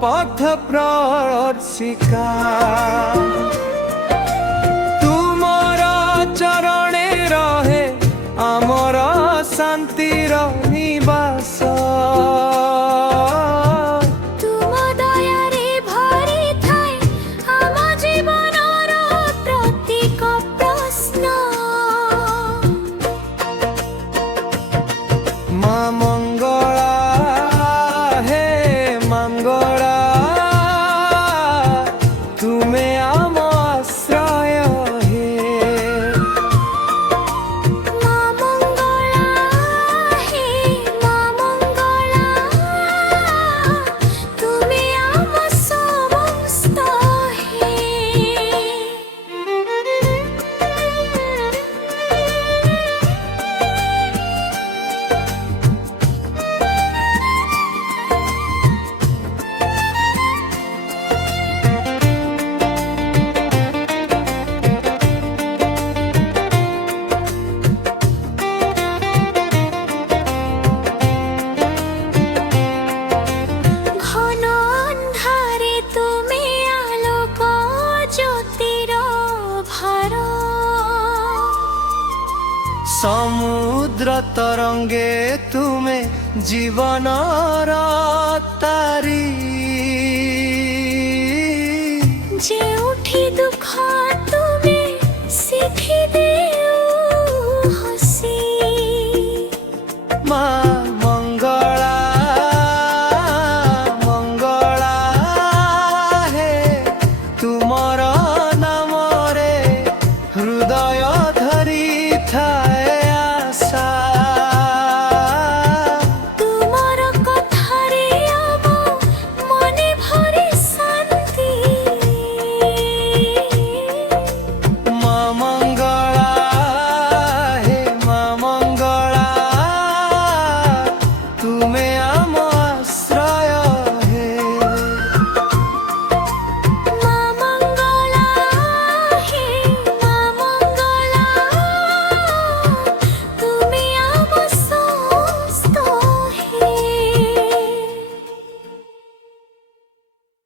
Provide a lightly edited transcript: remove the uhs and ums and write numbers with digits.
পথ প্রদর্শিকা তুমর চরণে রহে আমার শান্তির নিবাস তুম দয়ারে ভরি থাই আম জীবনর প্রত্যেক প্রশ্ন মা মঙ্গলা হে মঙ্গলা তুমি আম আশ্রয় হে মা মঙ্গলা হে মা মঙ্গলা তুমি আম সমস্ত হে ঘন অন্ধারে তুমি আলোক জ্যোতির ভার সমুদ্র তরঙ্গে তুমি জীবনর তারি যে উঠি